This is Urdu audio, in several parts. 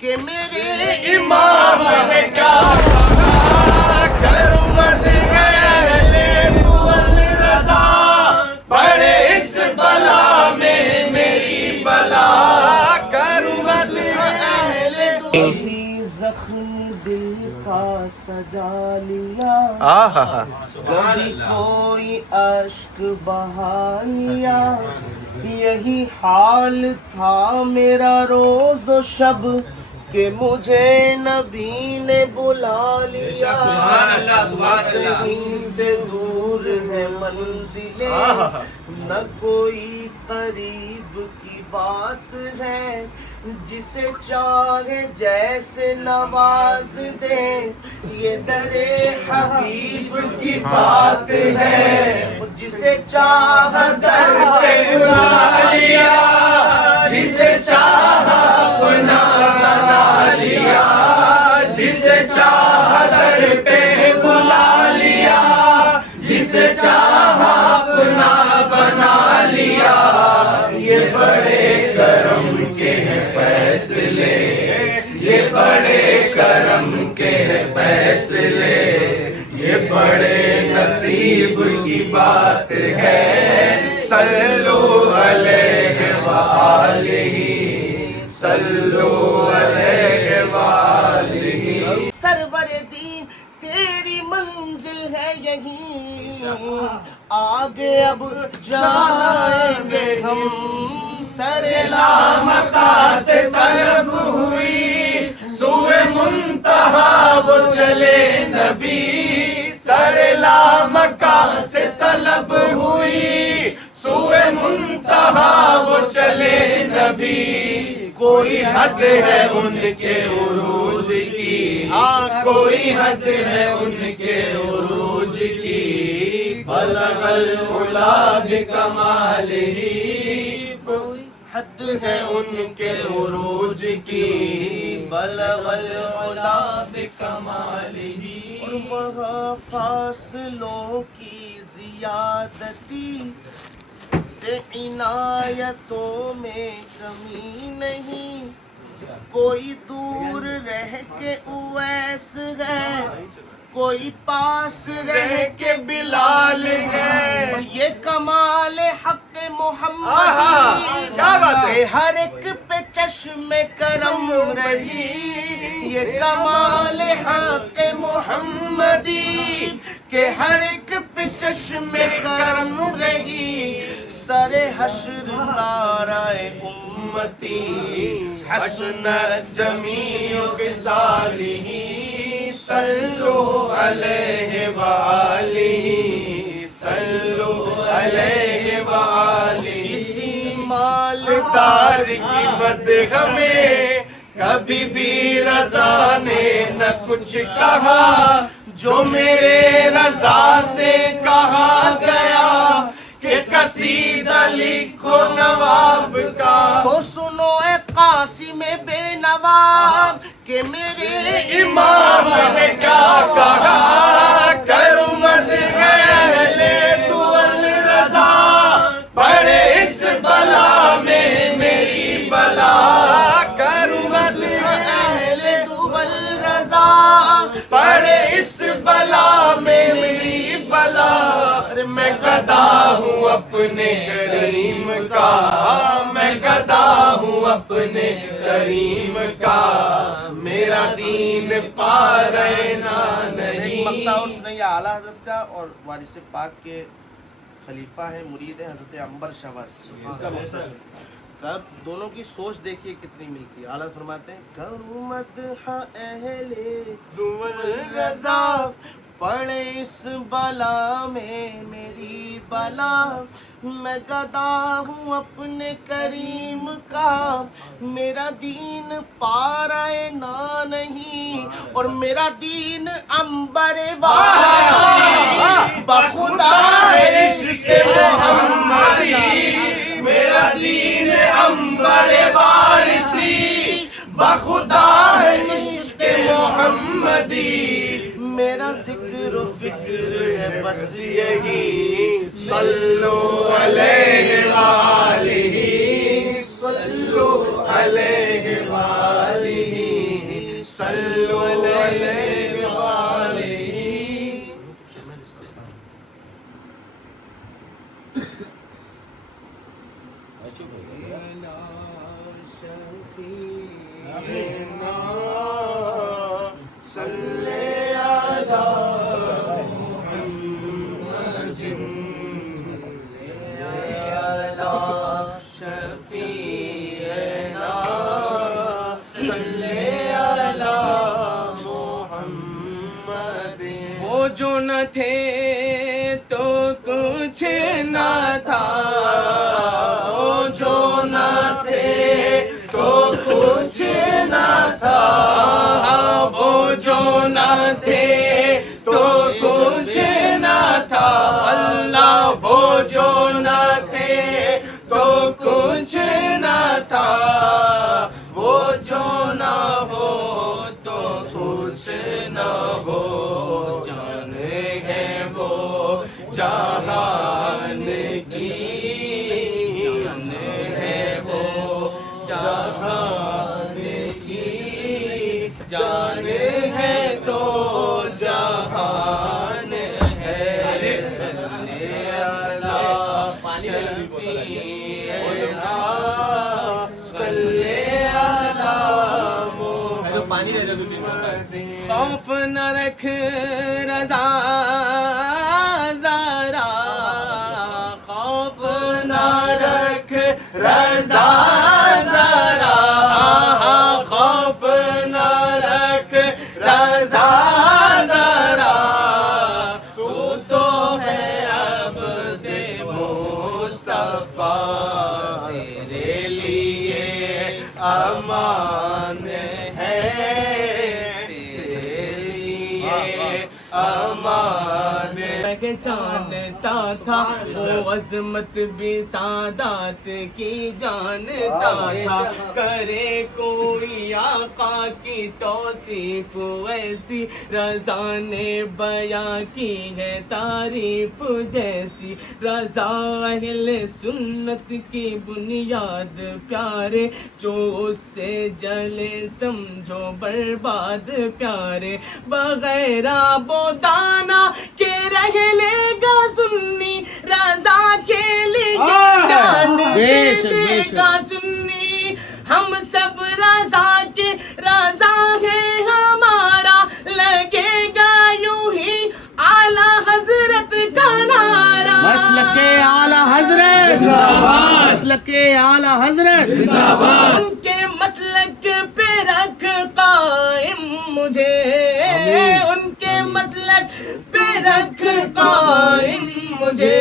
کہ میرے امام نے کیا کہا، کرو مت اہل طول رضا، پڑے اس بلا میں میری بلا، کرو مت اہل طول زخم دل کا سجا لیا، کبھی کوئی اشک بہا لیا، یہی حال تھا میرا روز و شب کہ مجھے نبی نے بلا لیا، کہیں سے دور ہے منزلیں، نہ کوئی قریب کی بات ہے، جسے چاہے جیسے نواز دے، یہ در حبیب کی بات ہے، جسے چاہا در پہ بلا لیا، جسے چاہا اپنا بنا لیا، جسے چاہا در پہ بلا لیا، جسے چاہا اپنا بنا لیا، یہ بڑے کرم کے ہیں فیصلے، یہ بڑے کرم کے ہیں فیصلے، یہ بڑے نصیب کی بات ہے، صلو علیہ وآلہ، صلو علیہ وآلہ۔ سرور دین تیری منزل ہے یہیں، آگے اب جائیں گے ہم، سر لامکا سے سرب ہوئی، سوئے منتہا وہ چلے نبی، سر لامکا سے طلب ہوئی، سوئے منتہا وہ چلے نبی، کوئی حد ہے ان کے عروج کی، کوئی حد ہے ان کے عروج کی، بلغ العلا بکمالہ، کوئی حد ہے ان کے عروج کی، بلغ العلا بکمالہ، اور وہاں فاصلوں کی زیادتی سے عنایتوں میں کمی نہیں، کوئی دور رہ کے اویس ہے، کوئی پاس رہ کے بلال ہے، یہ کمال حق محمدی، کہ ہر ایک پہ چشم کرم رہی، یہ کمال حق محمدی، کہ ہر ایک پہ چشم کرم رہی، سر حشر نعرہ امتی، حسنت جمیع خصالہ، صلو علیہ وآلہ، صلو علیہ وآلہ۔ کسی مالدار کی بدغمیں کبھی بھی رضا نے نہ کچھ کہا، جو میرے رضا سے کہا گیا کہ قصیدہ لکھو نواب کا، تو سنو اے قاسم بے نوا، کہ میرے امام نے کیا کہا، کرو مت اہل طول رضا، پڑے اس بلا میں میری بلا، کرو مت اہل طول رضا، پڑے اس بلا میں میری بلا، میں گدا ہوں اپنے کریم کا، میں گدا ہوں اپنے کریم کا، میرا دین پارینا نہیں۔ مقطع اور سنیہ اعلیٰ حضرت کا اور وارث پاک کے خلیفہ ہیں، مرید ہیں حضرت عنبر شاہ وارث، اس کا مقصد کب دونوں کی سوچ دیکھیے کتنی ملتی ہے۔ اعلیٰ فرماتے ہیں کرو مدح اہل طول رضا، پڑے اس بلا میں میری بلا، میں گدا ہوں اپنے کریم کا، میرا دین پارائے نہ نہیں، اور میرا دین عنبر وارثی، بخدا عشق محمدی، میرا دین عنبر وارثی، بخدا عشق محمدی، میرا ذکر و فکر ہے بس یہی، صلو علیہ وآلہ، صلو علیہ وآلہ۔ صلی علی محمد. وہ جو نہ تھے تو کچھ نہ تھا، وہ جو نہ تھے تو کچھ نہ تھا، وہ جو نہ تھے تو کچھ نہ تھا. اللہ وہ جو نہ تھے تو کچھ نہ تھا، وہ جو نہ ہو تو کچھ نہ ہو. جان ہے وہ جہان کی، جان ہے وہ جہان کی، جان ہے تو جہان ہے. صلی علی شفیعنا صلی علی محمد. خوف نہ رکھ رضا ذرا، خوف نہ رکھ رضا ذرا، خوف نہ رکھ رضا ذرا. تو تو ہے عبد مصطفیٰ، تیرے لیے امان ہے، تیرے لیے امان ہے. پہچانتا تھا وہ عظمت بھی سادات کی جانتا تھا. کرے کوئی آقا کی توصیف ایسی، رضا نے بیاں کی ہے تعریف جیسی. رضا اہل سنت کی بنیاد پیارے، جو اس سے جلے سمجھو برباد پیارے. بغیر بودانا کے رہ لے گا سنی، رضا کے لیے جان دے دے گا سنی. ہم سب رضا کے، رضا ہے ہمارا، لگے گا یوں ہی اعلیٰ حضرت کا نعرہ. مسلک اعلی حضرت زندہ باد، مسلک اعلی حضرت زندہ باد. ان کے مسلک پہ رکھ قائم مجھے، ان کے مسلک پہ رکھ قائم مجھے،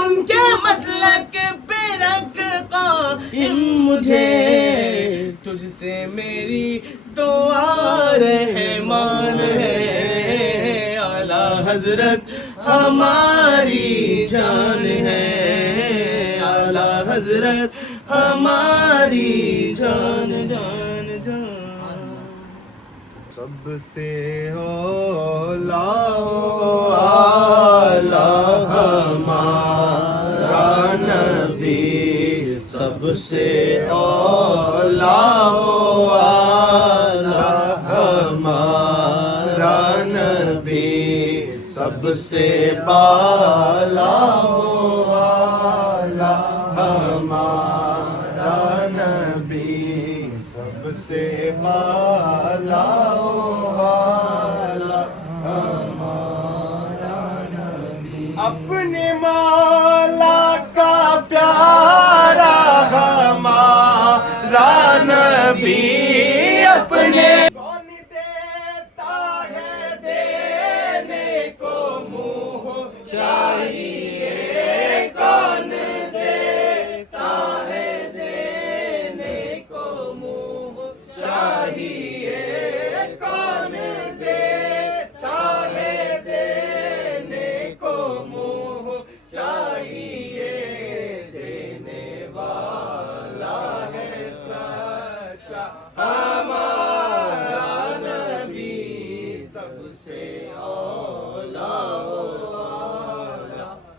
ان کے مسلک پہ رکھ قائم مجھے. تجھ سے میری دعا رحمان ہے، اعلیٰ حضرت ہماری جان ہے، اعلیٰ حضرت ہماری جان جان جان. سب سے اولا اعلیٰ ہمارا نبی، سب سے اولا اعلیٰ ہمارا نبی، سب سے بالا اعلیٰ ہمارا نبی، سب سے بالا والا ہمارا نبی. اپنے مولا کا پیارا ہمارا نبی، اپنے کون دیتا ہے دینے کو منہ چاہیے، کون دیتا ہے دینے کو منہ چاہیے، کون دیتا ہے دینے کو منہ چاہیے. دینے والا ہے سچا ہمارا نبی، سب سے اولا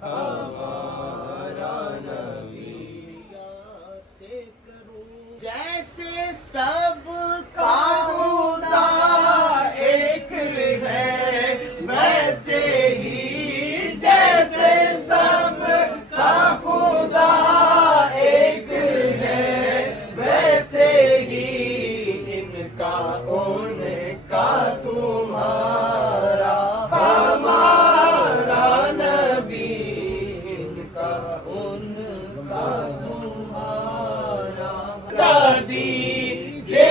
ہمارا نبی. جیسے سب کا خدا ایک ہے، ویسے ہی جیسے سب کا خدا ایک ہے، ویسے ہی ان کا ان کا تمہارا ہمارا نبی، ان کا ان کا تمہارا. دیجیے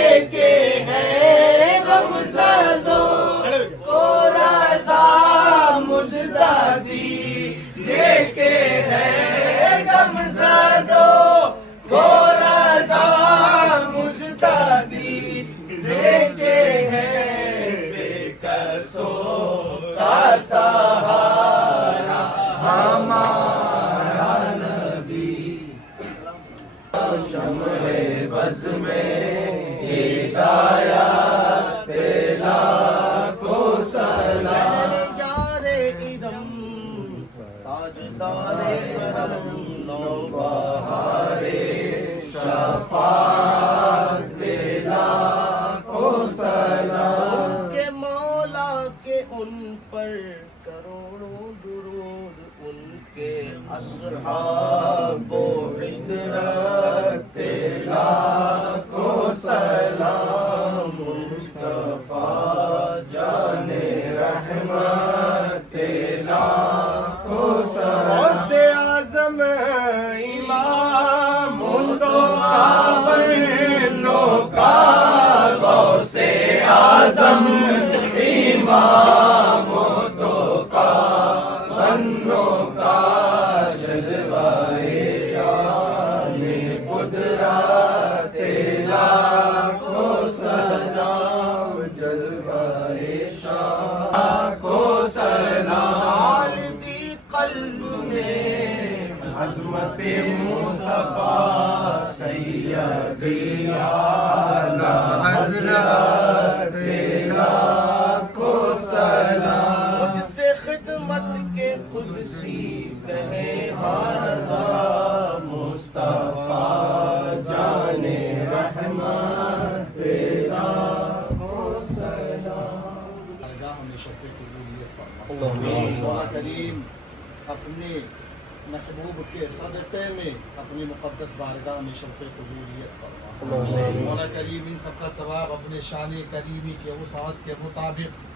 یار ارم تاجدار کرم نوبہار شفاعت پہ لاکھوں سلام ان کے مولا کے ان پر کروڑوں درود ان کے اصحاب و حضرت پہ لاکھوں سلام مصطفیٰ جان رحمت پہ لاکھوں سلام غوث اعظم امام مندوں کا بہنوں کا غوث اعظم امام مندوں کا بہنوں کا جلوائے شان قدرت لاکھوں سلام جلوائے شان کو سلام دی قلب میں عظمت مصطفیٰ سیدی اعلی حضرت لاکھوں سلام مجھ سے خدمت کے قدسی کہے ہر رضا مصطفیٰ جان رحمت پہ لاکھوں سلام ہمیشہ پہ قبولیت فرما مولا کریم اپنے محبوب کے صدقے میں اپنی مقدس بارگاہ میں شرف قبولیت فرما مولا کریم ان سب کا ثواب اپنے شان کریمی کے وسعت کے مطابق